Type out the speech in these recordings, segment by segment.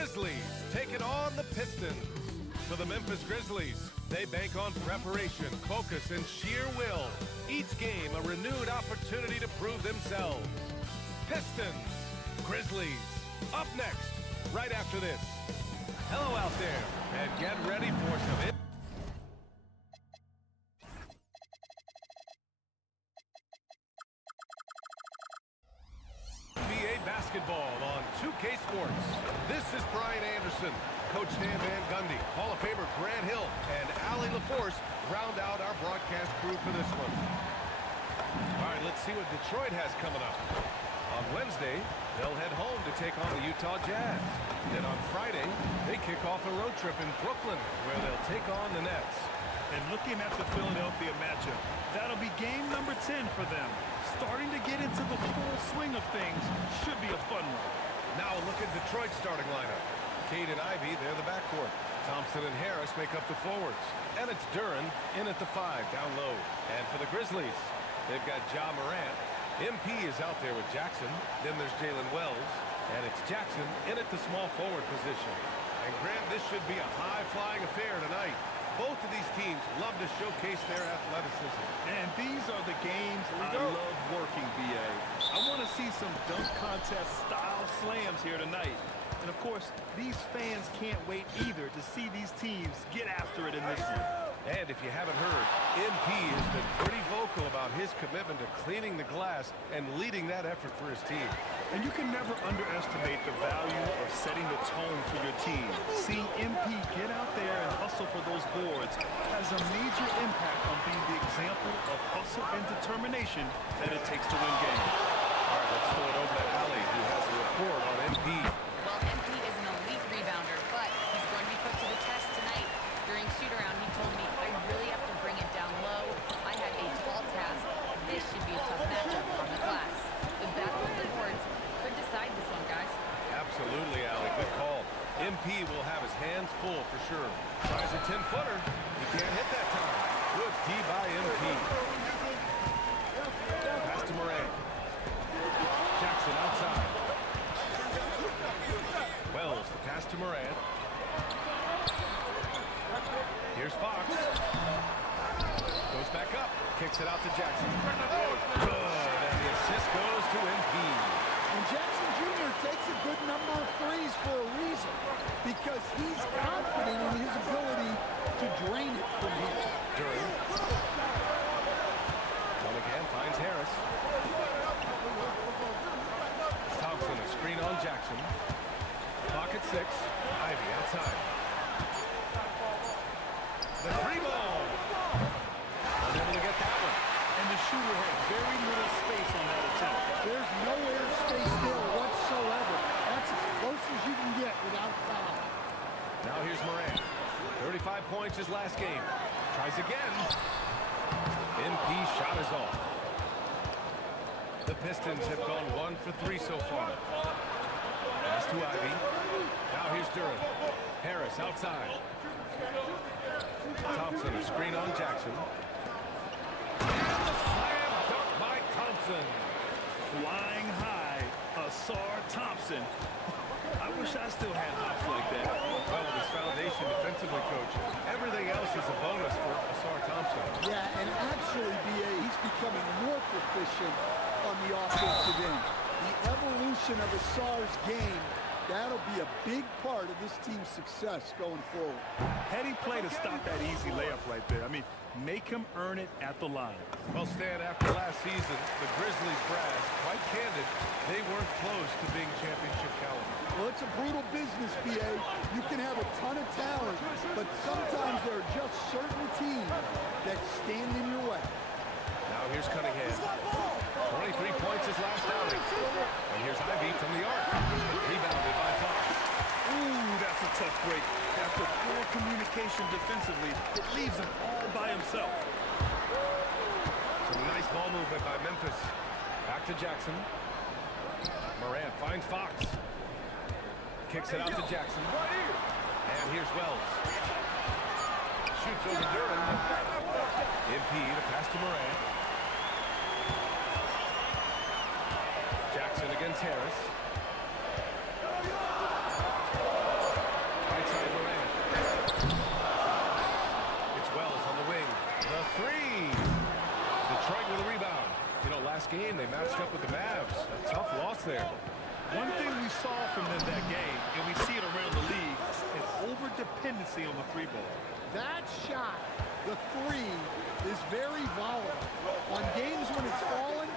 Grizzlies taking on the Pistons. For the Memphis Grizzlies, they bank on preparation, focus, and sheer will. Each game a renewed opportunity to prove themselves. Pistons, Grizzlies, up next, right after this. Hello out there, and get ready for some NBA basketball on 2K Sports. This is Brian Anderson. Coach Dan Van Gundy, Hall of Famer Grant Hill, and Allie LaForce round out our broadcast crew for this one. All right, let's see what Detroit has coming up. On Wednesday, they'll head home to take on the Utah Jazz. Then on Friday, they kick off a road trip in Brooklyn, where they'll take on the Nets. And looking at the Philadelphia matchup, that'll be game number 10 for them. Starting to get into the full swing of things. Should be a fun one. Now a look at Detroit's starting lineup. Cade and Ivy, they're the backcourt. Thompson and Harris make up the forwards. And it's Duren in at the 5, down low. And for the Grizzlies, they've got Ja Morant. MP is out there with Jackson. Then there's Jalen Wells. And it's Jackson in at the small forward position. And Grant, this should be a high-flying affair tonight. Both of these teams love to showcase their athleticism. And these are the games I love working, B.A. I want to see some dunk contest style slams here tonight. And of course, these fans can't wait either to see these teams get after it in this one. And if you haven't heard, MP has been pretty vocal about his commitment to cleaning the glass and leading that effort for his team. And you can never underestimate the value of setting the tone for your team. Seeing MP get out there and hustle for those boards has a major impact on being the example of hustle and determination that it takes to win games. All right, let's throw it over to Allie, who has a report on MP. Well, MP is an elite rebounder, but he's going to be put to the test tonight. During shoot-around, he told me, I really have to bring it down low. I had a tall task. This should be a tough matchup on the glass. The battle of the boards could decide this one, guys. Absolutely, Allie. Good call. MP will have his hands full for sure. Tries a 10-footer. He can't hit that time. Good D by MP. Pass to Morant. Jackson outside. Wells, the pass to Morant. Here's Fox. Goes back up. Kicks it out to Jackson. Good. And the assist goes to MP. And Jackson Jr. takes a good number of threes for a reason, because he's confident in his ability to drain it from here. Duren. One again, finds Harris. Thompson, a screen on Jackson. Clock at 6. Ivy outside. The free ball. Unable to get that one. And the shooter had very little space on that attempt. There's no air space there whatsoever. That's as close as you can get without foul. Now here's Morant. 35 points his last game. Tries again. MP shot is off. The Pistons have gone 1 for 3 so far. Pass to Ivy. Now here's Duren. Harris outside. Thompson, a screen on Jackson. And the slam dunk by Thompson. Flying high, Asar Thompson. I wish I still had hops like that. Well, with his foundation defensively, Coach, everything else is a bonus for Asar Thompson. Yeah, and actually, B.A., he's becoming more proficient on the offensive end. The evolution of Asar's game, that'll be a big part of this team's success going forward. Heady play to stop that easy layup right there. I mean, make him earn it at the line. Well, Stan, after last season, the Grizzlies brass, quite candid, they weren't close to being championship caliber. Well, it's a brutal business, B.A. You can have a ton of talent, but sometimes there are just certain teams that stand in your way. Now here's Cunningham. 23 points his last outing. And here's Ivy from the arc. Rebounded by Fox. Ooh, that's a tough break. After poor communication defensively, it leaves him all by himself. Some nice ball movement by Memphis. Back to Jackson. Morant finds Fox. Kicks it out to Jackson. And here's Wells. Shoots over Duren. MP to pass to Morant. Jackson against Harris. from them that game, and we see it around the league, an over-dependency on the three ball. That shot, the three, is very volatile. On games when it's falling,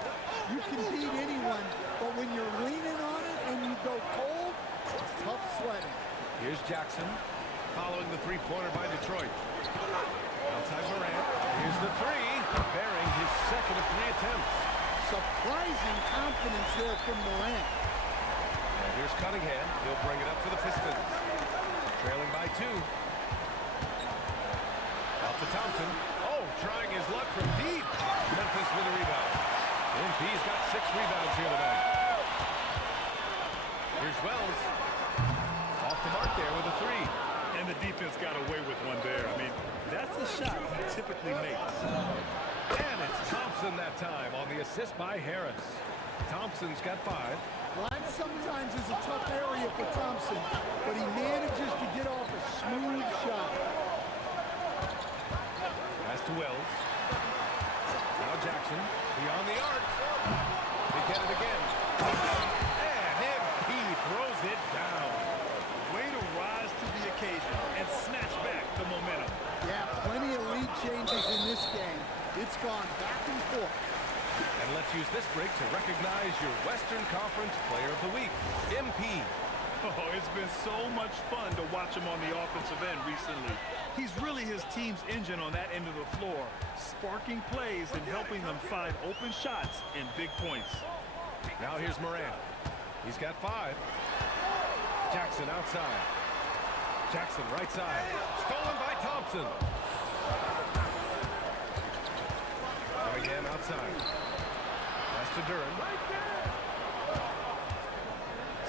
you can beat anyone, but when you're leaning on it and you go cold, it's tough sledding. Here's Jackson following the three-pointer by Detroit. Outside Morant. Here's the three, bearing his second of 3 attempts. Surprising confidence there from Morant. And here's Cunningham. He'll bring it up for the Pistons. Trailing by 2. Out to Thompson. Oh, trying his luck from deep. Memphis with a rebound. MP's got 6 rebounds here tonight. Here's Wells. Off the mark there with a 3. And the defense got away with one there. I mean, that's a shot he typically makes. And it's Thompson that time on the assist by Harris. Thompson's got 5. Well, that sometimes is a tough area for Thompson, but he manages to get off a smooth shot. Pass to Wells. Now Jackson beyond the arc. They get it again. And MP throws it down. Way to rise to the occasion and snatch back the momentum. Yeah, plenty of lead changes in this game. It's gone back and forth. And let's use this break to recognize your Western Conference Player of the Week, MP. Oh, it's been so much fun to watch him on the offensive end recently. He's really his team's engine on that end of the floor, sparking plays and helping them find open shots and big points. Now here's Morant. He's got 5. Jackson outside. Jackson right side. Stolen by Thompson. Again outside. Pass to Duran.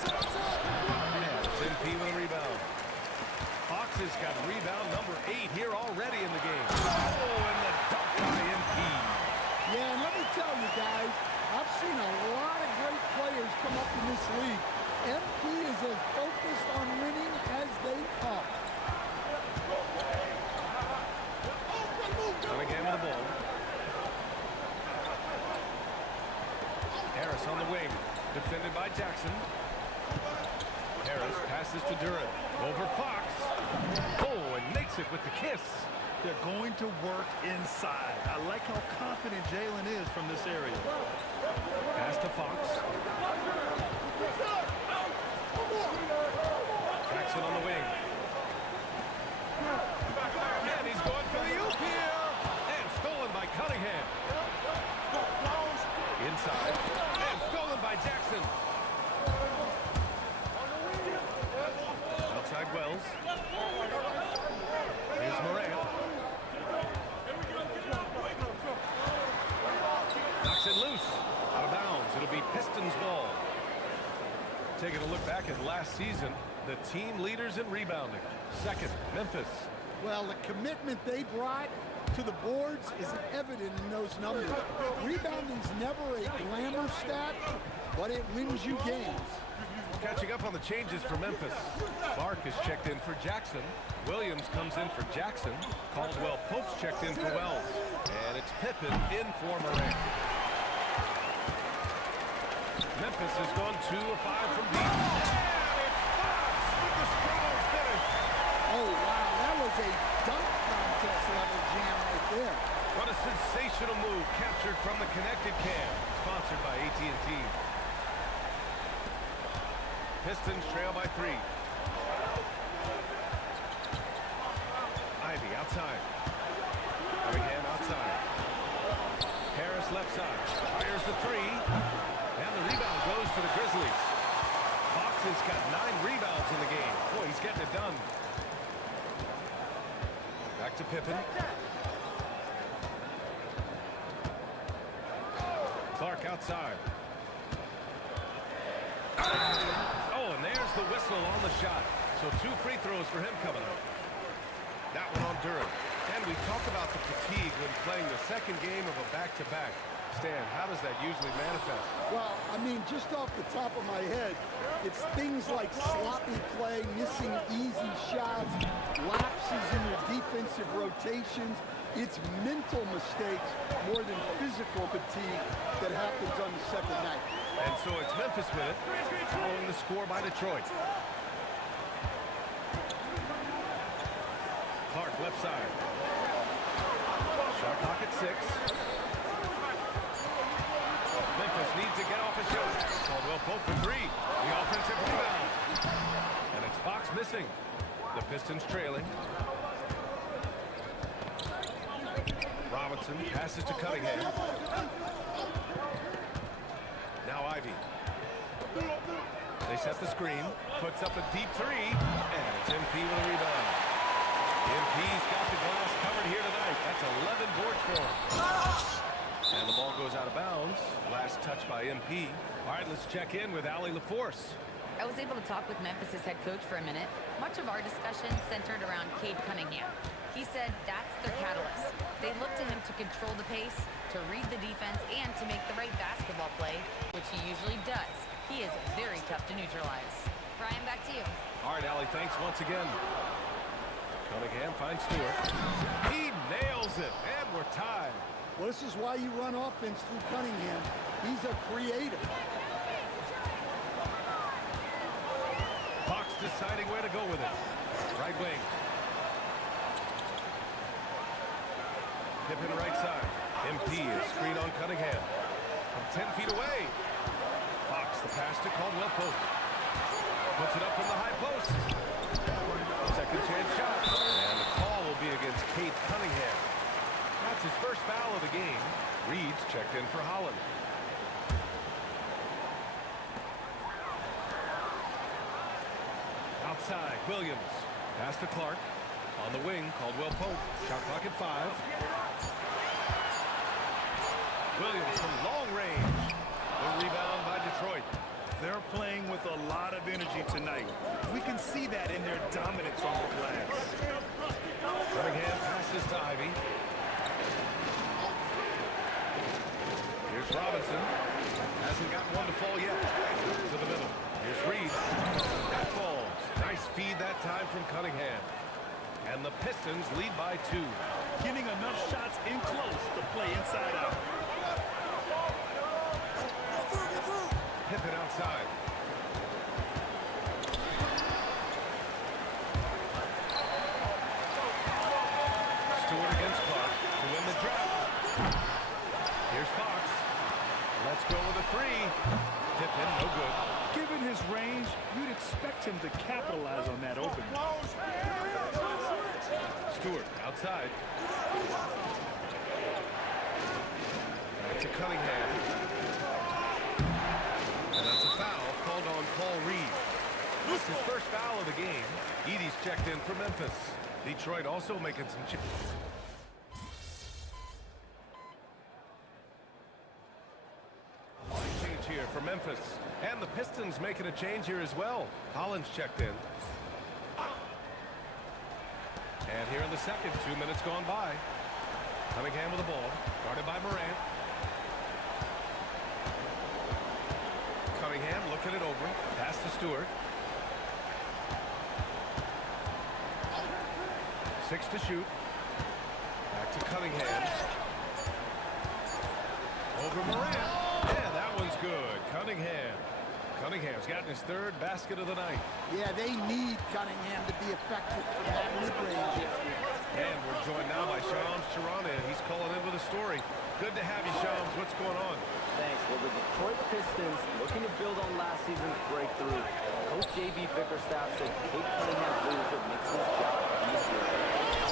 And it's MP with a rebound. Fox has got rebound number 8 here already in the game. Oh, and the dunk by MP. Yeah, and let me tell you guys, I've seen a lot of great players come up in this league. MP is as focused on winning as they come. Cunningham with the ball. Harris on the wing, defended by Jackson. Harris passes to Duran. Over Fox. Oh, and makes it with the kiss. They're going to work inside. I like how confident Jalen is from this area. Pass to Fox. Jackson on the wing. And he's going for the oop here. And stolen by Cunningham. Inside. And stolen by Jackson. Outside Wells. Here's Morant. Knocks it loose. Out of bounds. It'll be Pistons ball. Taking a look back at last season, the team leaders in rebounding. Second, Memphis. Well, the commitment they brought to the boards is evident in those numbers. Rebounding's never a glamour stat, but it wins you games. Catching up on the changes for Memphis. Clark is checked in for Jackson. Williams comes in for Jackson. Caldwell-Pope's checked in for Wells. And it's Pippen in for Morant. Memphis has gone 2 of 5 from deep. And it's Fox with the strong finish. Oh, wow, that was a dunk contest level jam right there. What a sensational move captured from the connected cam. Sponsored by AT&T. Pistons trail by 3. Ivy outside. Cunningham outside. Harris left side. Fires the 3. And the rebound goes to the Grizzlies. Fox has got 9 rebounds in the game. Boy, he's getting it done. Back to Pippen. Clark outside. Oh, and there's the whistle on the shot. So 2 free throws for him coming up. That one on Duran. And we talk about the fatigue when playing the second game of a back-to-back. Stan, how does that usually manifest? Well, I mean, just off the top of my head, it's things like sloppy play, missing easy shots, lapses in your defensive rotations. It's mental mistakes more than physical fatigue that happens on the second night. And so it's Memphis with it, following the score by Detroit. Clark, left side. Shot clock at 6. Memphis needs to get off a shot. Caldwell Pope for 3. The offensive rebound. And it's Fox missing. The Pistons trailing. Robinson passes to Cunningham. Now Ivy. They set the screen. Puts up a deep 3. And it's MP with a rebound. MP's got the glass covered here tonight. That's 11 boards for him. And the ball goes out of bounds. Last touch by MP. All right, let's check in with Allie LaForce. I was able to talk with Memphis' head coach for a minute. Much of our discussion centered around Cade Cunningham. He said that's their catalyst. They look to him to control the pace, to read the defense, and to make the right basketball play, which he usually does. He is very tough to neutralize. Brian, back to you. All right, Allie, thanks once again. Cunningham finds Stewart. He nails it, and we're tied. Well, this is why you run offense through Cunningham. He's a creator. Fox deciding where to go with it. Right wing. Pippen right side. MP is screen on Cunningham. From 10 feet away. Fox the pass to Caldwell Pope. Puts it up from the high post. Second chance shot. And the call will be against Cade Cunningham. That's his first foul of the game. Reed's checked in for Holland. Outside, Williams. Pass to Clark. On the wing, Caldwell Pope. Shot clock at 5. Williams from long range. The rebound by Detroit. They're playing with a lot of energy tonight. We can see that in their dominance on the glass. Cunningham passes to Ivy. Here's Robinson. Hasn't got one to fall yet. To the middle. Here's Reed. That falls. Nice feed that time from Cunningham. And the Pistons lead by 2. Getting enough shots in close to play inside out. Pippen outside. Stewart against Clark to win the trap. Here's Fox. Let's go with a 3. Pippen, no good. Given his range, you'd expect him to capitalize on that opening. Stewart outside. Back to Cunningham. And that's a foul called on Paul Reed. This is his first foul of the game. Edey's checked in for Memphis. Detroit also making some changes. Change here for Memphis. And the Pistons making a change here as well. Holland's checked in. And here in the second, 2 minutes gone by. Cunningham with the ball, guarded by Morant. Cunningham looking it over, pass to Stewart. 6 to shoot. Back to Cunningham. Over Morant. Yeah, that one's good. Cunningham's gotten his 3rd basket of the night. Yeah, they need Cunningham to be effective from that mid-range area. And we're joined now by Shams Charania. He's calling in with a story. Good to have you, Shams. What's going on? Thanks. Well, the Detroit Pistons looking to build on last season's breakthrough. Coach J.B. Bickerstaff said Cade Cunningham's leadership makes his job easier.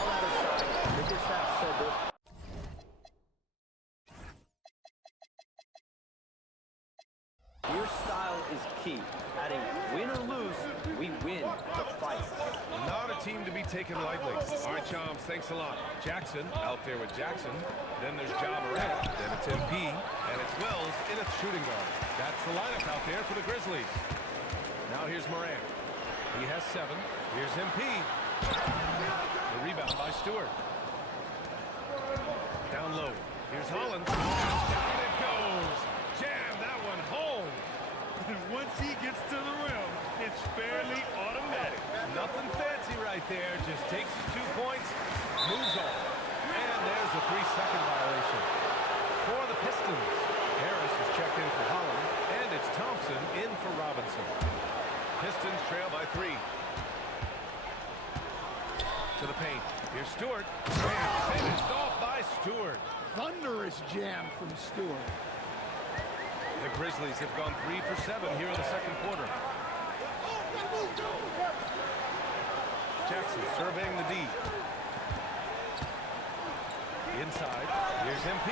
All that aside, Bickerstaff said this. Your style is key. Adding win or lose, we win the fight. Not a team to be taken lightly. All right, Shams, thanks a lot. Jackson out there with Jackson. Then there's Ja Morant. Then it's MP. And it's Wells in a shooting guard. That's the lineup out there for the Grizzlies. Now here's Morant. He has 7. Here's MP. The rebound by Stewart. Down low. Here's Holland. Down it goes. Jam that one home. And once he gets to the rim, it's fairly automatic. Nothing fancy right right there. Just takes his 2 points, moves on. And there's a 3-second violation. For the Pistons, Harris is checked in for Holland, and it's Thompson in for Robinson. Pistons trail by 3. To the paint. Here's Stewart. And finished off by Stewart. Thunderous jam from Stewart. The Grizzlies have gone 3 for 7 here in the second quarter. Jackson surveying the D. Inside. Here's MP.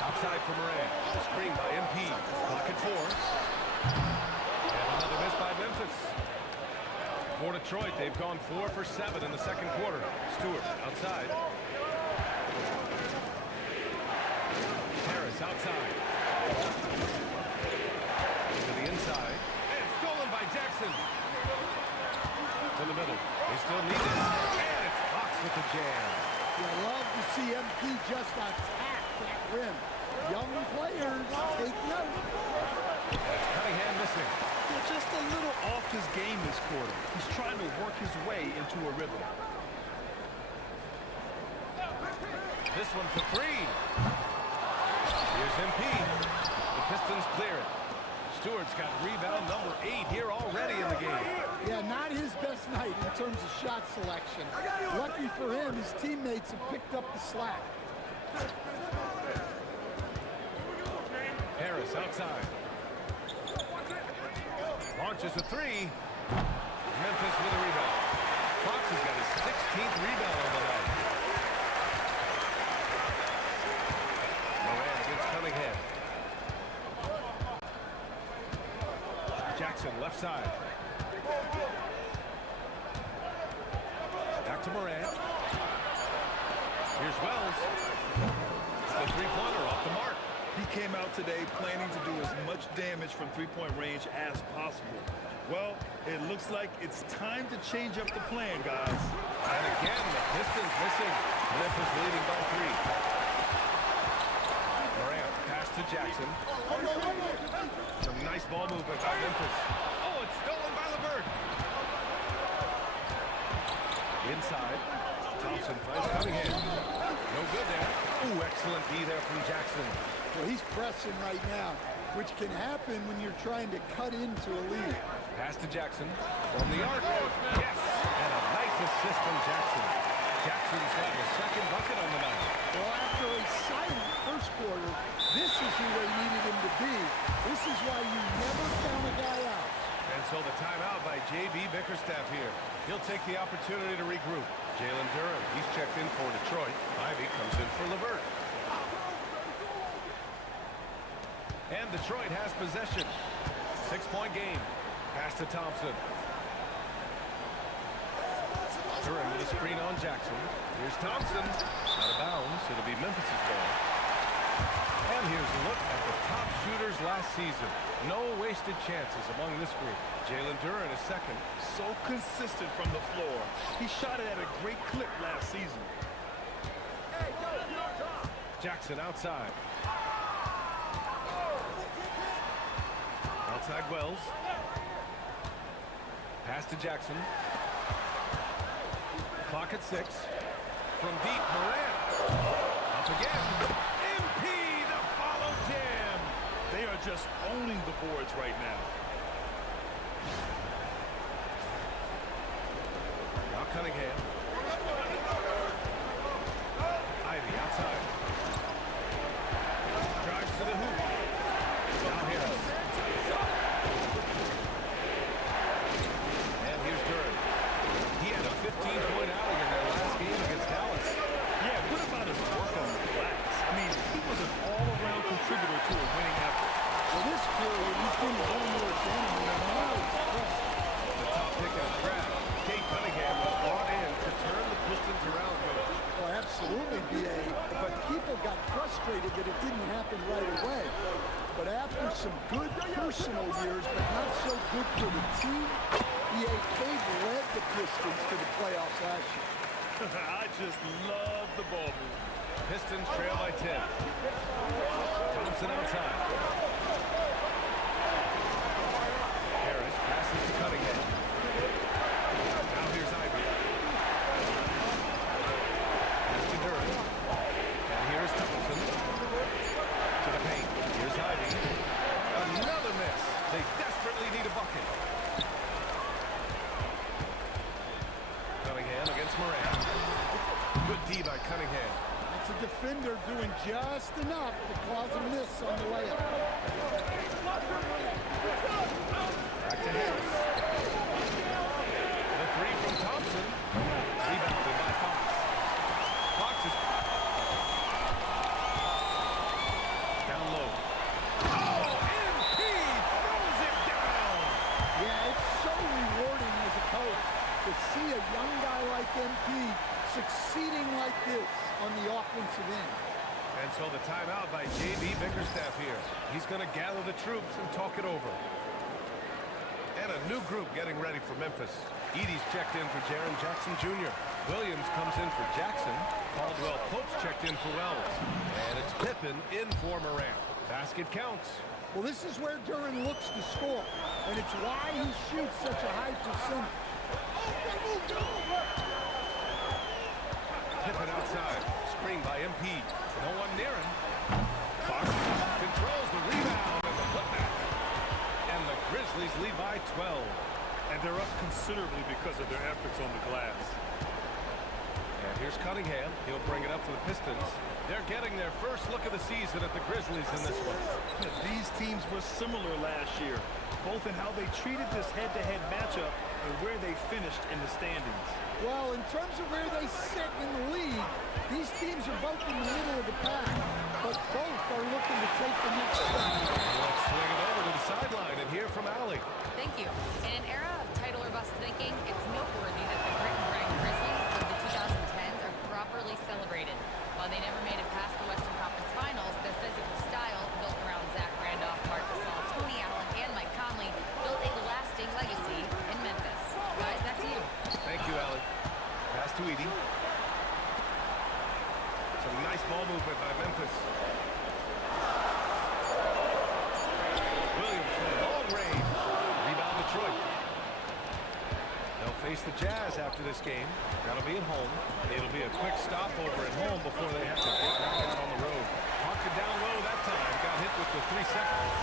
Outside for Moran. Screen by MP. Clock at 4. And another miss by Memphis. For Detroit, they've gone 4 for 7 in the second quarter. Stewart outside. Harris outside. To the inside. And stolen by Jackson. To the middle. They still need this. And it's Fox with the jam. You love to see MP just attack that rim. Young players, take note. That's Cunningham missing. They're just a little off his game this quarter. He's trying to work his way into a rhythm. This one for 3. Here's MP. The Pistons clear it. Stewart's got rebound number 8 here already in the game. Yeah, not his best night in terms of shot selection. Lucky for him, his teammates have picked up the slack. Harris outside. Launches a 3. Memphis with a rebound. Fox has got his 16th rebound on the night. Moran against Cunningham. Jackson left side. Back to Moran. Here's Wells. The three-pointer off the mark. He came out today planning to do as much damage from three-point range as possible. Well, it looks like it's time to change up the plan, guys. And again, the Pistons missing. Memphis leading by 3. Morant pass to Jackson. Some nice ball movement by Memphis. Oh, it's stolen by LeVert. Inside. Thompson finds Cunningham. No good there. Ooh, excellent D there from Jackson. Well, he's pressing right now, which can happen when you're trying to cut into a lead. Pass to Jackson from the arc. Yes! And a nice assist from Jackson. Jackson's got the second bucket on the night. Well, after a silent first quarter, this is who they needed him to be. This is why you never count a guy out. And so the timeout by J.B. Bickerstaff here. He'll take the opportunity to regroup. Jalen Durham, he's checked in for Detroit. Ivy comes in for LeVert. And Detroit has possession. 6-point game. Pass to Thompson. Durham with a screen on Jackson. Here's Thompson. Out of bounds. It'll be Memphis's ball. And here's a look at the top shooters last season. No wasted chances among this group. Jalen Durham is second. So consistent from the floor. He shot it at a great clip last season. Jackson outside. Outside Wells. Pass to Jackson. Clock at 6. From deep, Morant. Up again. MP, the follow jam. They are just owning the boards right now. Now Cunningham. Ivy outside. Drives to the hoop. Now Harris. And here's Durham. He had a 15-point outing in their last game against Dallas. Yeah, what about his work on the glass? I mean, he was an all-around contributor to a winning effort. For this period, he's been one more enemy, and now he's pressed. The top pick in the draft, Kate Cunningham was brought in to turn the Pistons around, Coach. Oh, absolutely, B.A. But people got frustrated that it didn't happen right away. But after some good personal years, but not so good for the team, B.A. Cade led the Pistons to the playoffs last year. I just love the ball movement. Pistons trail by 10. Thompson outside. Harris passes to Cunningham. Now here's Ivy. D by Cunningham. It's a defender doing just enough to cause a miss on the layup. Back to Harris. The three from Thompson. Rebounded by Fox. Fox is down low. Oh, MP throws it down. Yeah, it's so rewarding as a coach to see a young guy like MP succeeding like this on the offensive end. And so the timeout by J.B. Bickerstaff here. He's going to gather the troops and talk it over. And a new group getting ready for Memphis. Edey's checked in for Jaren Jackson Jr. Williams comes in for Jackson. Caldwell Pope's checked in for Wells. And it's Pippen in for Morant. Basket counts. Well, this is where Duren looks to score, and it's why he shoots such a high percentage. Pippen outside. Screen by MP. No one near him. Fox controls the rebound and the putback. And the Grizzlies lead by 12. And they're up considerably because of their efforts on the glass. And here's Cunningham. He'll bring it up for the Pistons. They're getting their first look of the season at the Grizzlies in this one. These teams were similar last year, both in how they treated this head-to-head matchup and where they finished in the standings. Well, in terms of where they sit in the league, these teams are both in the middle of the pack, but both are looking to take the next step. Let's swing it over to the sideline and hear from Allie. Thank you. In an era of title or bust thinking, it's noteworthy that the grit and grind Grizzlies of the 2010s are properly celebrated. While they never made it past the Western Conference Finals, their physical style, built around Zach Randolph, Marc Gasol, Tony Allen, and Mike Conley, built a lasting legacy in Memphis. Guys, back to you. Thank you, Allie. Pass to Edey. Some nice ball movement by Memphis. Williams from long range. Rebound Detroit. They'll face the Jazz after this game. That'll be at home. It'll be a quick stopover at home before they have to get back out on the road. Hawked it down low that time. Got hit with the 3 seconds.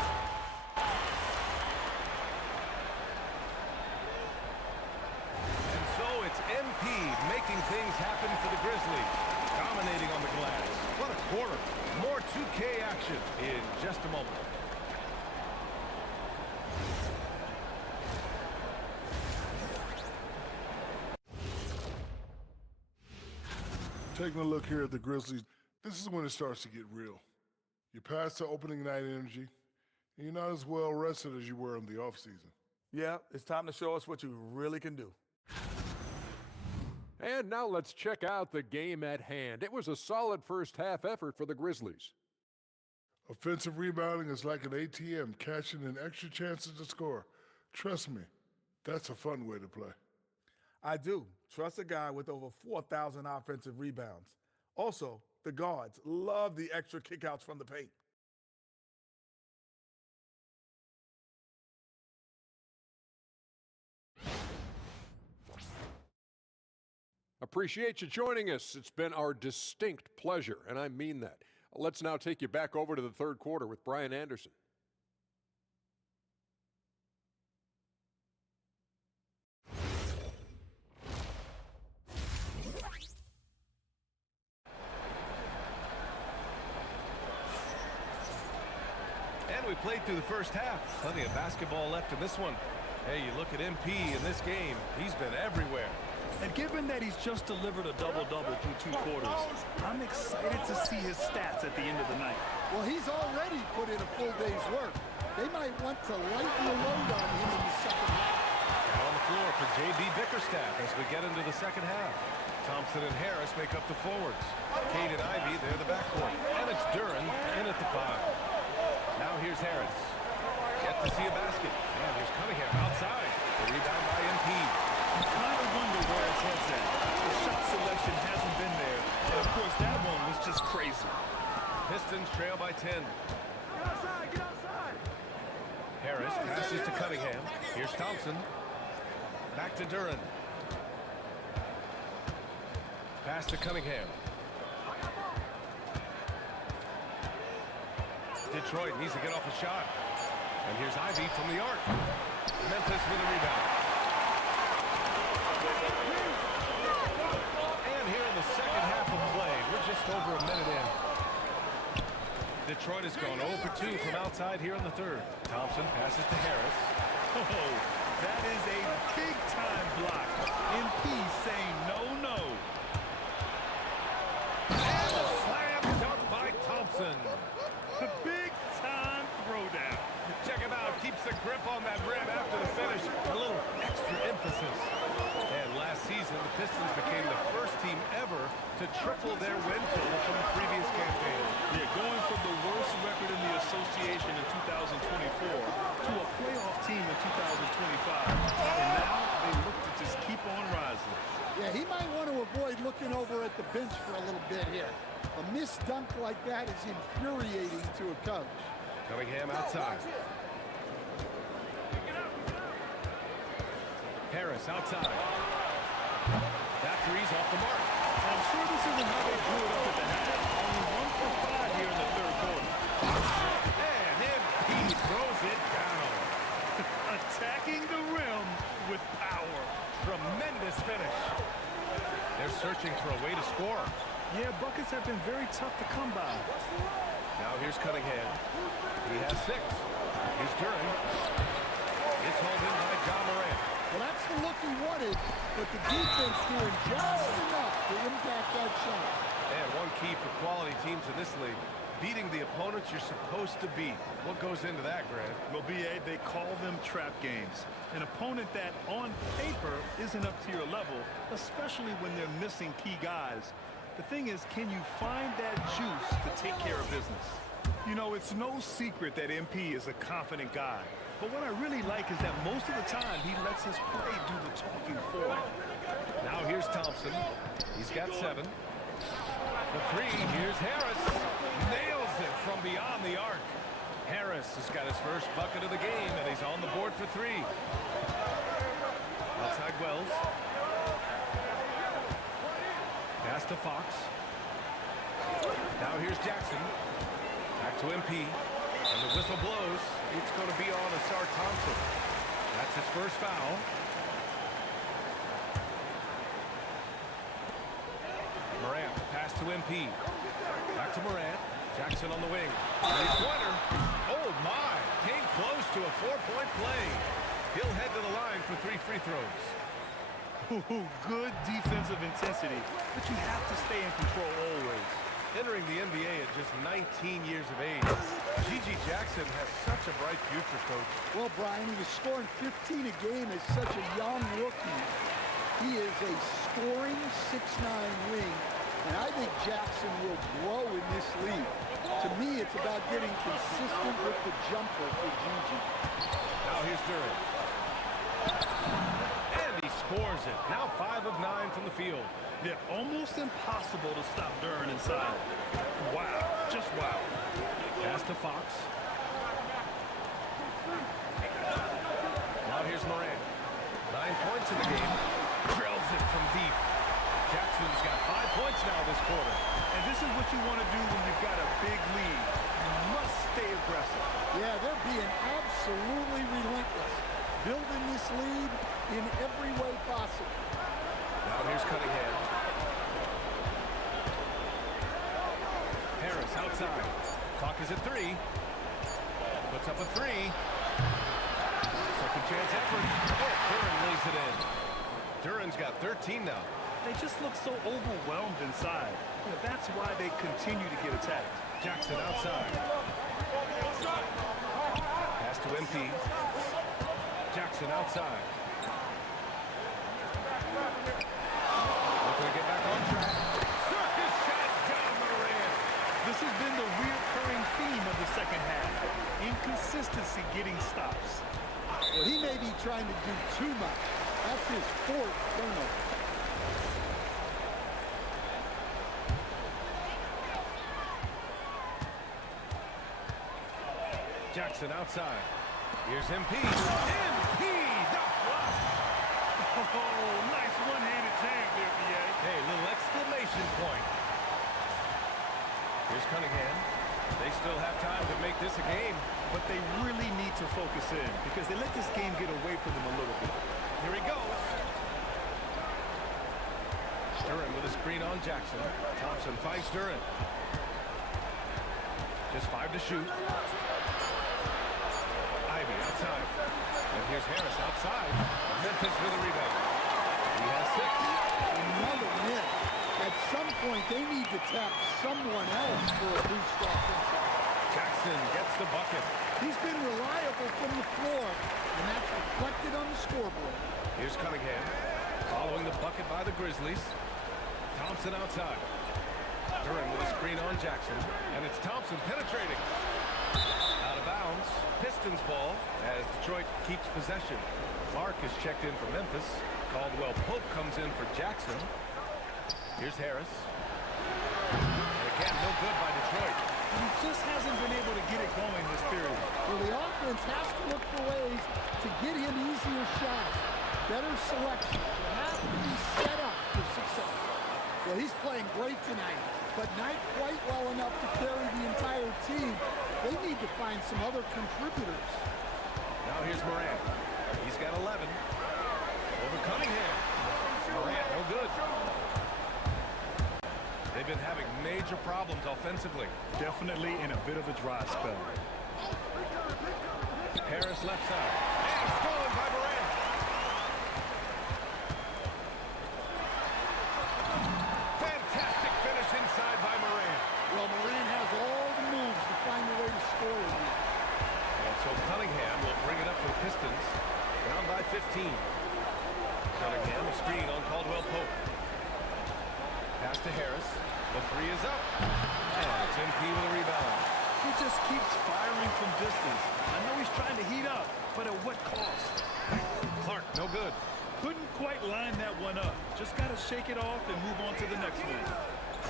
And so it's MP making things happen for the Grizzlies. Dominating on the glass. What a quarter. More 2K action in just a moment. Taking a look here at the Grizzlies, this is when it starts to get real. You're past the opening night energy, and you're not as well rested as you were in the offseason. Yeah, it's time to show us what you really can do. And now let's check out the game at hand. It was a solid first half effort for the Grizzlies. Offensive rebounding is like an ATM, cashing in extra chances to score. Trust me, that's a fun way to play. I do. Trust a guy with over 4,000 offensive rebounds. Also, the guards love the extra kickouts from the paint. Appreciate you joining us. It's been our distinct pleasure, and I mean that. Let's now take you back over to the third quarter with Brian Anderson. And we played through the first half. Plenty of basketball left in this one. Hey, you look at MP in this game. He's been everywhere. And given that he's just delivered a double-double through 2 quarters, I'm excited to see his stats at the end of the night. Well, he's already put in a full day's work. They might want to lighten the load on him in the second half. Now on the floor for J.B. Bickerstaff as we get into the second half. Thompson and Harris make up the forwards. Cade and Ivey, they're the backcourt. And it's Duren in at the 5. Now here's Harris. Yet to see a basket. And here's Cunningham outside. The rebound by MP. You kind of wonder where his head's at. The shot selection hasn't been there. And of course, that one was just crazy. Pistons trail by 10. Get outside! Get outside! Harris passes to Cunningham. Here's Thompson. Back to Duren. Pass to Cunningham. Detroit needs to get off a shot. And here's Ivey from the arc. Memphis with a rebound. And here in the second half of Detroit has gone 0 for 2 from outside here in the third. Thompson passes to Harris. Oh, that is a big-time block. MP saying no. And a slam dunk by Thompson. A big-time throwdown. Check him out. Keeps the grip on that rim after the finish. A little extra emphasis. And last season, the Pistons became the first team ever to triple their win total from the previous campaign. Yeah, going from the worst record in the association in 2024 to a playoff team in 2025. And now they look to just keep on rising. Yeah, he might want to avoid looking over at the bench for a little bit here. A missed dunk like that is infuriating to a coach. Cunningham outside. Harris outside. That three's off the mark. I'm sure this isn't how they blew it up at the half. Only 1 for 5 here in the third quarter. And MP throws it down. Attacking the rim with power. Tremendous finish. They're searching for a way to score. Yeah, buckets have been very tough to come by. Now here's Cunningham. He has 6. Here's Duran. It's hauled in by John Morant. Well, that's the look he wanted, but the defense doing just enough to impact that shot. And one key for quality teams in this league, beating the opponents you're supposed to beat. What goes into that, Grant? Well, B.A., they call them trap games. An opponent that, on paper, isn't up to your level, especially when they're missing key guys. The thing is, can you find that juice to take care of business? You know, it's no secret that MP is a confident guy. But what I really like is that most of the time, he lets his play do the talking for him. Now here's Thompson. He's got 7. For 3, here's Harris. Nails it from beyond the arc. Harris has got his first bucket of the game, and he's on the board for 3. Outside Wells. Pass to Fox. Now here's Jackson. Back to MP. And the whistle blows. It's going to be on Asar Thompson. That's his first foul. Morant, pass to MP. Back to Morant. Jackson on the wing. Three-pointer. Oh, my. Came close to a 4-point play. He'll head to the line for 3 free throws. Ooh, good defensive intensity, but you have to stay in control always. Entering the NBA at just 19 years of age, G.G. Jackson has such a bright future, Coach. Well, Brian, he was scoring 15 a game as such a young rookie. He is a scoring 6'9" wing, and I think Jackson will grow in this league. To me, it's about getting consistent with the jumper for G.G. Now here's Duran. And he scores it. Now 5 of 9 from the field. Yeah, almost impossible to stop Duran inside. Wow, just wow. Pass to Fox. Now here's Morant. 9 points in the game. Drills it from deep. Jackson's got 5 points now this quarter. And this is what you want to do when you've got a big lead. You must stay aggressive. Yeah, they're being absolutely relentless, building this lead in every way possible. Now here's Cunningham. Harris outside. Clock is at 3. Puts up a 3. Second chance effort. Oh, Duran lays it in. Duran's got 13 now. They just look so overwhelmed inside. You know, that's why they continue to get attacked. Jackson outside. Pass to MP. Jackson outside. Looking to get back on track. Circus shot, John Morant. This has been the recurring theme of the second half. Inconsistency getting stops. Well, he may be trying to do too much. That's his 4th turnover. Jackson outside. Here's MP. MP, the flush. Oh, nice one-handed jam there, B.A. Hey, little exclamation point. Here's Cunningham. They still have time to make this a game. But they really need to focus in because they let this game get away from them a little bit. Here he goes. Duran with a screen on Jackson. Thompson finds Duran. Just 5 to shoot. Ivy outside. And here's Harris outside. Memphis with a rebound. He has 6. Another miss. At some point, they need to tap someone else for a boost offensive. Jackson gets the bucket. He's been reliable from the floor, and that's reflected on the scoreboard. Here's Cunningham. Following the bucket by the Grizzlies. Thompson outside. Duran with a screen on Jackson. And it's Thompson penetrating. Out of bounds. Pistons ball as Detroit keeps possession. Clark is checked in for Memphis. Caldwell Pope comes in for Jackson. Here's Harris. And again, no good by Detroit. He just hasn't been able to get it going this period. Well, the offense has to look for ways to get him easier shots. Better selection. You have to be set up for success. Well, he's playing great tonight, but not quite well enough to carry the entire team. They need to find some other contributors. Now here's Morant. He's got 11. Over Cunningham. Morant, no good. They've been having major problems offensively. Definitely in a bit of a dry spell. Harris left side. And stolen by Morant. Fantastic finish inside by Morant. Well, Morant has all the moves to find a way to score in here. And so Cunningham will bring it up for the Pistons. Down by 15. Cunningham, a screen on Caldwell Pope. Pass to Harris. The 3 is up. And it's MP with a rebound. He just keeps firing from distance. I know he's trying to heat up, but at what cost? Clark, no good. Couldn't quite line that one up. Just got to shake it off and move on to the next one.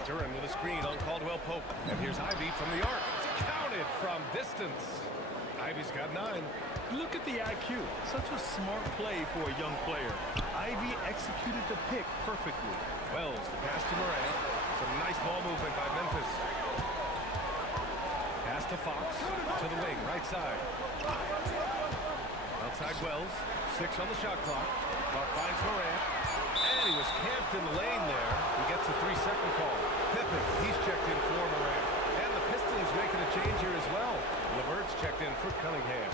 Duran with a screen on Caldwell Pope. And here's Ivy from the arc. Counted from distance. Ivy's got 9. Look at the IQ. Such a smart play for a young player. Ivy executed the pick perfectly. Wells, the pass to Morant. Some nice ball movement by Memphis. Pass to Fox. To the wing, right side. Outside Wells. 6 on the shot clock. Clark finds Morant. And he was camped in the lane there. He gets a 3-second call. Pippen, he's checked in for Morant. And the Pistons making a change here as well. LeVert's checked in for Cunningham.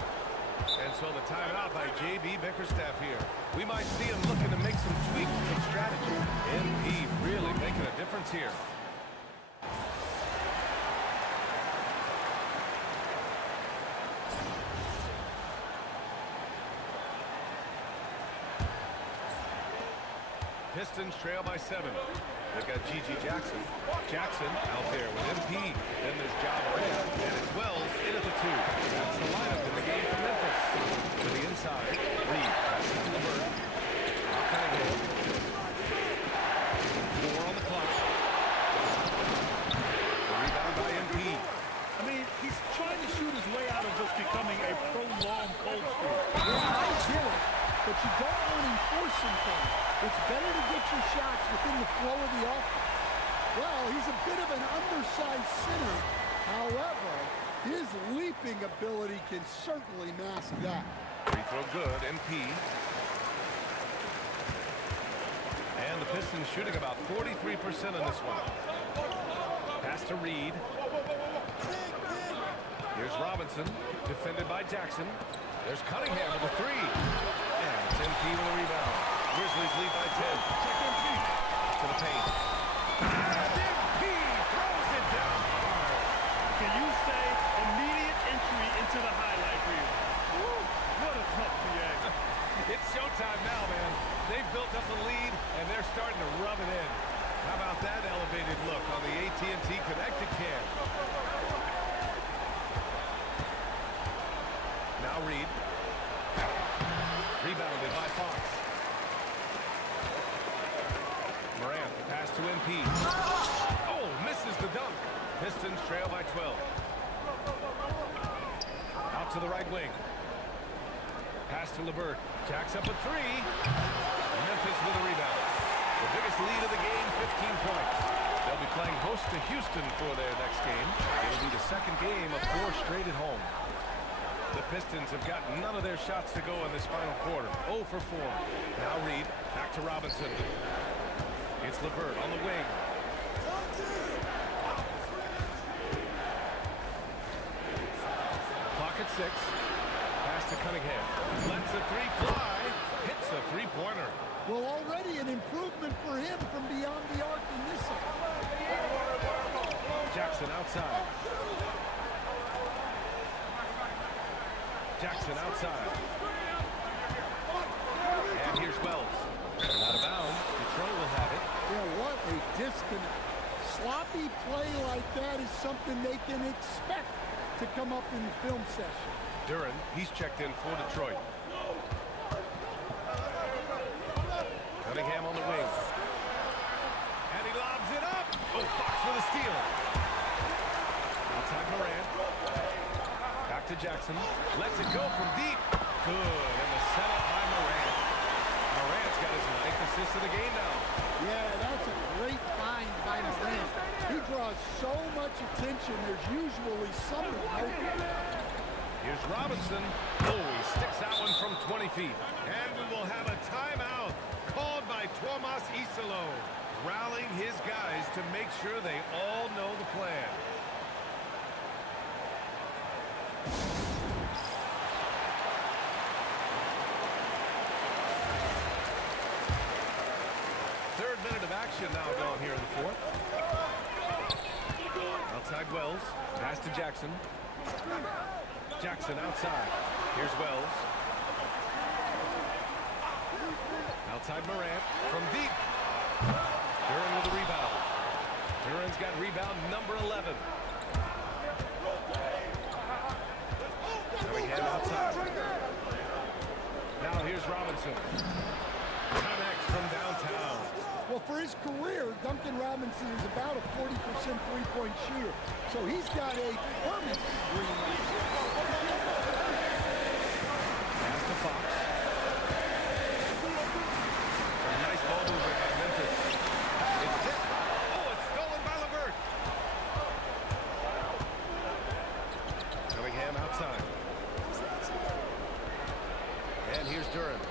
And so the timeout by J.B. Bickerstaff here. We might see him looking to make some tweaks to strategy. MP really making a difference here. Pistons trail by 7. They've got G.G. Jackson. Jackson out there with MP. Then there's Ja Morant. And it's Wells in at the 2. That's the lineup in the game for Memphis. To the inside. Reed passes to LeVert. Now Cunningham. 4 on the clock. The rebound by MP. I mean, he's trying to shoot his way out of what's becoming a prolonged cold streak. Yeah, I get it, but you don't want him forcing things. It's better to get your shots within the flow of the offense. Well, he's a bit of an undersized center. However, his leaping ability can certainly mask that. Free throw good, MP. And the Pistons shooting about 43% on this one. Pass to Reed. Here's Robinson, defended by Jackson. There's Cunningham with a 3. And it's MP with a rebound. Grizzlies lead by 10. To the paint. And MP throws it down hard. Can you say immediate entry into the highlight reel? Woo, what a tough PA. It's showtime now, man. They've built up the lead, and they're starting to rub it in. How about that elevated look on the AT&T Connected Cam? Now Reed. Rebounded by Fox. Morant, the pass to MP. Oh, misses the dunk. Pistons trail by 12. Out to the right wing. Pass to LeVert. Jacks up a 3. Memphis with a rebound. The biggest lead of the game, 15 points. They'll be playing host to Houston for their next game. It'll be the second game of 4 straight at home. The Pistons have got none of their shots to go in this final quarter. 0 for 4. Now Reed, back to Robinson. It's LeVert on the wing. 6. Pass to Cunningham. Lets the three fly. Hits a three-pointer. Well, already an improvement for him from beyond the arc in this end. Jackson outside. Jackson outside. And here's Wells. Out of bounds. Detroit will have it. Yeah, what a disconnect. Sloppy play like that is something they can expect to come up in the film session. Duren, he's checked in for Detroit. Cunningham on the wing. And he lobs it up. Oh, Fox with a steal. Outside Morant. Back to Jackson. Lets it go from deep. Good. And the setup by Morant. Morant's got his 9th assist of the game now. Yeah, that's a great find by Morant. He draws so much attention. There's usually someone open. Here's Robinson. Oh, he sticks that one from 20 feet. And we will have a timeout called by Tuomas Isalo, rallying his guys to make sure they all know the plan. Third minute of action now gone here in the 4th. Outside Wells. Pass to Jackson. Jackson outside. Here's Wells. Outside Morant from deep. Duren with the rebound. Duren's got rebound number 11. Cunningham outside. Now here's Robinson. Connects from downtown. Well, for his career, Duncan Robinson is about a 40% three-point shooter. So he's got a permanent green light. Pass to Fox. Some nice ball movement by Memphis. It's tipped. Oh, it's stolen by LeVert. Cunningham outside. And here's Duren.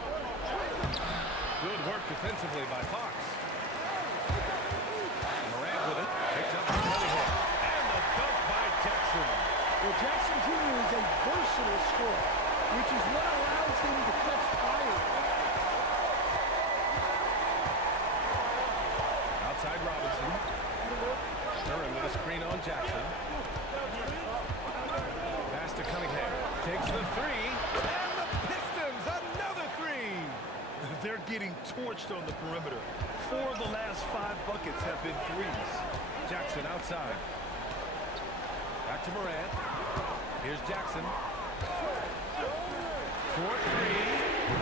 Good work defensively by Fox. Morant with it. Picked up by Cunningham. And the dunk by Jackson. Well, Jackson Jr. is a versatile scorer, which is what allows him to catch fire. Outside Robinson. Duren with a screen on Jackson. Pass to Cunningham. Takes the three. And the Pistons, another three. They're getting torched on the perimeter. 4 of the last 5 buckets have been threes. Jackson outside. Back to Morant. Here's Jackson. 4-3.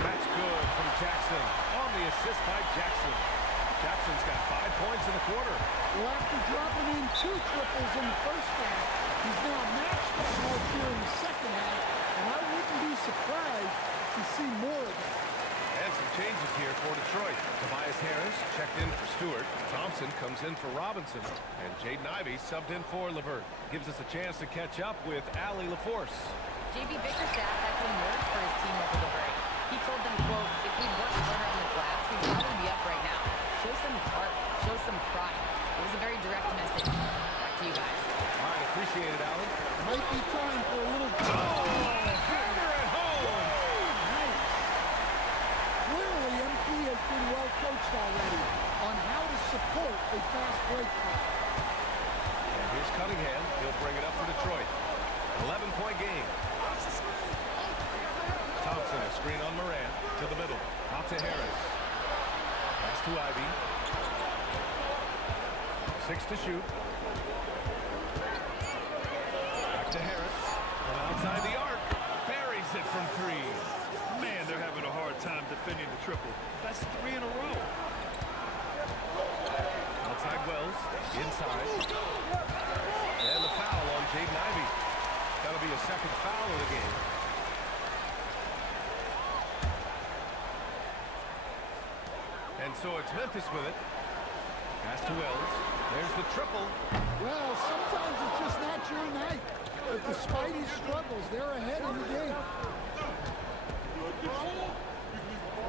That's good from Jackson. On the assist by Jackson. Jackson's got 5 points in the quarter. Well, after dropping in 2 triples in the first half, he's now matched that mark here in the second half, and I wouldn't be surprised to see more of that. And some changes here for Detroit. Tobias Harris checked in for Stewart. Thompson comes in for Robinson. And Jaden Ivey subbed in for LeVert. Gives us a chance to catch up with Allie LaForce. JB Bickerstaff had some words for his team over the break. He told them, quote, if we'd worked harder on the glass, we'd probably be up right now. Show some heart. Show some pride. It was a very direct message. Back to you guys. All right, appreciate it, Allie. Might be time for a little... Hammer at home! Nice. Clearly, MP has been well coached already on how to support a fast break play. And here's Cunningham. He'll bring it up for Detroit. 11-point game. Thompson, a screen on Morant. To the middle. Out to Harris. Pass to Ivey. 6 to shoot. Back to Harris. From outside the arc. Buries it from 3. Man, they're having a hard time defending the triple. That's 3 in a row. Outside Wells. Inside. And the foul on Jaden Ivey. That'll be a second foul of the game. And so it's Memphis with it. Pass to Wells. There's the triple. Well, sometimes it's just not your night. But despite his struggles, they're ahead in the game.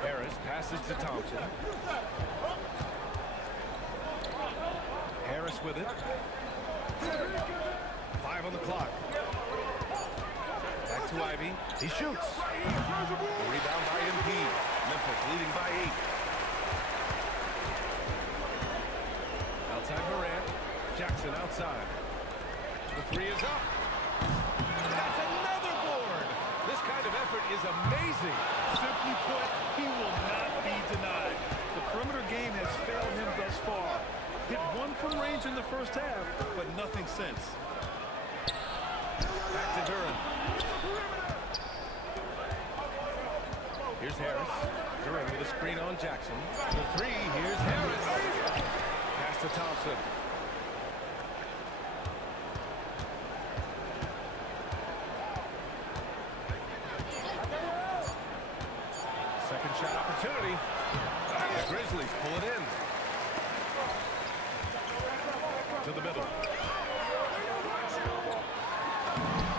Harris passes to Thompson. Harris with it. 5 on the clock. Back to to Ivy. He shoots. The rebound by MP. Memphis leading by 8. Outside Morant. Jackson outside. The 3 is up. That's another board. This kind of effort is amazing. Simply put, he will not be denied. The perimeter game has failed him thus far. Hit 1 from range in the first half, but nothing since. Back to Duren. Here's Harris. Duren with a screen on Jackson. The 3, here's Harris. Pass to Thompson. Second shot opportunity. The Grizzlies pull it in. To the middle.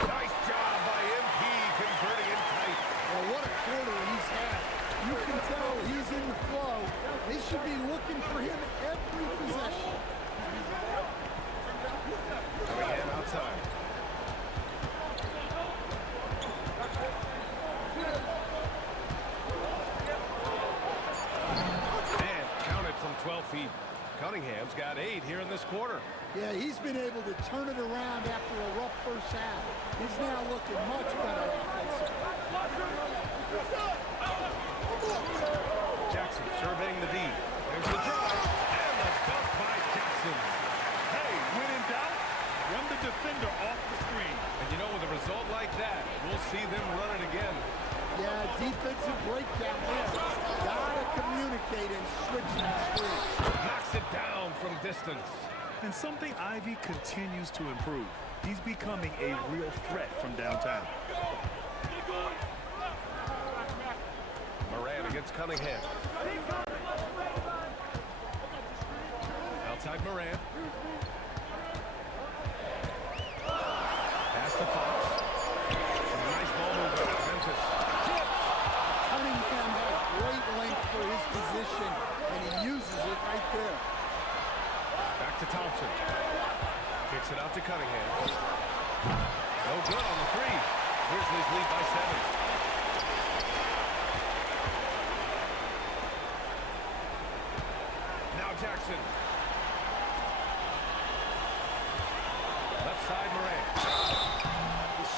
Nice job by MP converting it tight. Well, what a quarter he's had. You can tell he's in the flow. They should be looking for him every possession. Cunningham outside. And counted from 12 feet. Cunningham's got 8 here in this quarter. Yeah, he's been able to turn it around after a rough first half. He's now looking much better offensively. Jackson surveying the D. There's the drive. And the dunk by Jackson. Hey, when in doubt, run the defender off the screen. And you know, with a result like that, we'll see them run it again. Yeah, defensive breakdown there. Gotta communicate and switch that screen. Knocks it down from distance. And something Ivy continues to improve. He's becoming a real threat from downtown. Moran against Cunningham. Outside Moran. Pass to Fox. Some nice ball movement by Memphis. Cunningham has great length for his position, and he uses it right there. Back to Thompson. Kicks it out to Cunningham. No good on the 3. Grizzlies lead by 7. Now Jackson. Left side Moran.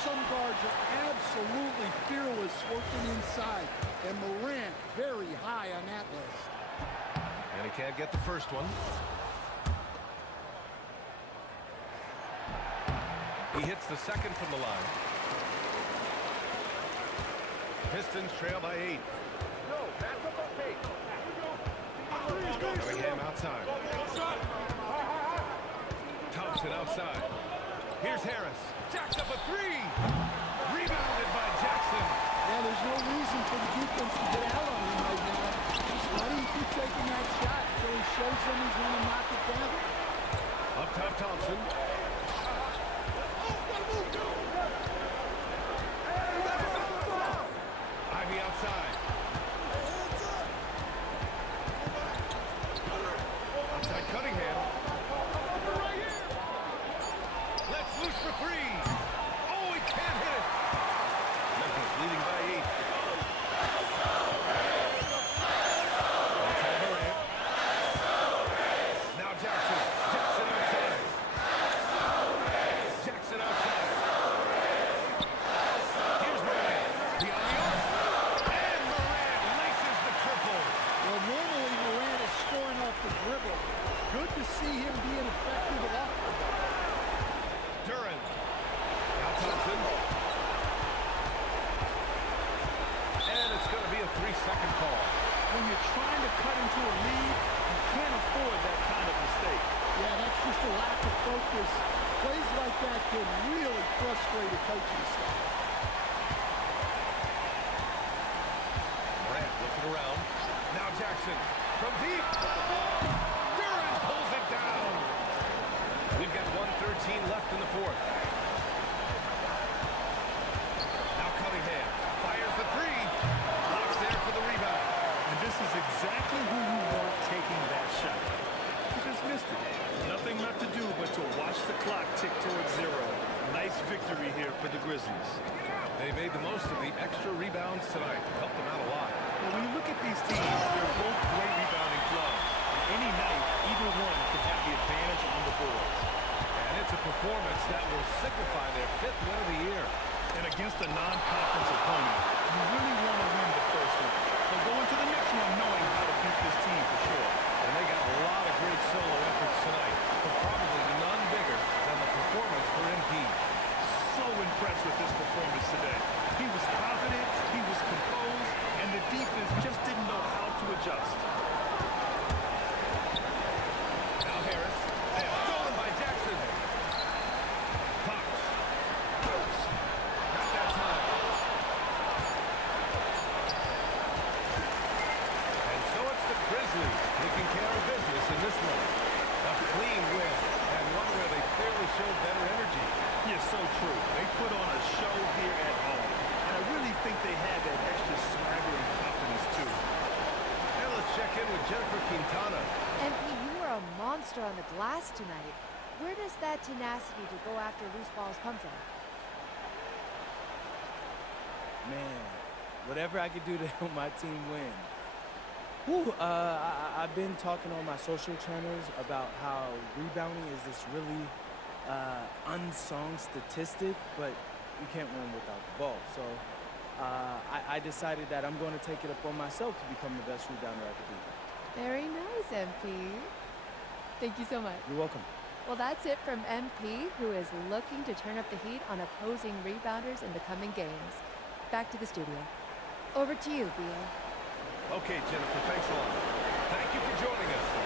Some guards are absolutely fearless working inside, and Morant very high on that list. And he can't get the first one. He hits the second from the line. Pistons trail by 8. Cunningham outside. Thompson outside. Here's Harris. Jacks up a 3. Rebounded by Jackson. Yeah, there's no reason for the defense to get out on him right now. Just let him keep taking that shot until he shows them he's going to knock it down. Up top Thompson. Ivy outside. Outside Cunningham. Let's loose for 3. Oh, he can't hit it. Memphis leading by 8. Outside Morant. Now Jackson. Jackson outside. Jackson outside. Here's Morant. Beyond the arc. And Morant laces the triple. Well, normally Morant is scoring off the dribble. Good to see him being effective off the ball. Duren. Now Thompson. And it's going to be a 3-second call. When you're trying to cut into a lead, you can't afford that kind of mistake. Yeah, that's just a lack of focus. Plays like that can really frustrate a coaching staff. Morant looking around. Now Jackson from deep. Duren pulls it down. We've got 1:13 left in the 4th. Now Cunningham fires the 3. Fox there for the rebound. And this is exactly who you want taking that shot. He just missed it. Nothing left to do but to watch the clock tick towards 0. Nice victory here for the Grizzlies. They made tonight. Helped them out a lot. Well, when you look at these teams, they're both great rebounding clubs. And any night, either one could have the advantage on the boards. And it's a performance that will signify their 5th win of the year. And against a non-conference opponent, you really want to win the first one. But go into the next one knowing how to beat this team for sure. And they got a lot of great solo efforts tonight, but probably none bigger than the performance for MP. So impressed with this performance today. He was confident, he was composed, and the defense just didn't know how to adjust. Now Harris, and stolen by Jackson. Fox. Not that time. And so it's the Grizzlies taking care of business in this one. A clean win, and one where they clearly showed better energy. Yeah, so true. They put on a show here at home. And I really think they had that extra swagger and confidence, too. And let's check in with Jennifer Quintana. MP, you were a monster on the glass tonight. Where does that tenacity to go after loose balls come from? Man, whatever I could do to help my team win. Whew, I've been talking on my social channels about how rebounding is this really unsung statistic, but you can't win without the ball. So I decided that I'm going to take it upon myself to become the best rebounder I could be. Very nice, MP. Thank you so much. You're welcome. Well, that's it from MP, who is looking to turn up the heat on opposing rebounders in the coming games. Back to the studio. Over to you, B.A. Okay, Jennifer, thanks a lot. Thank you for joining us.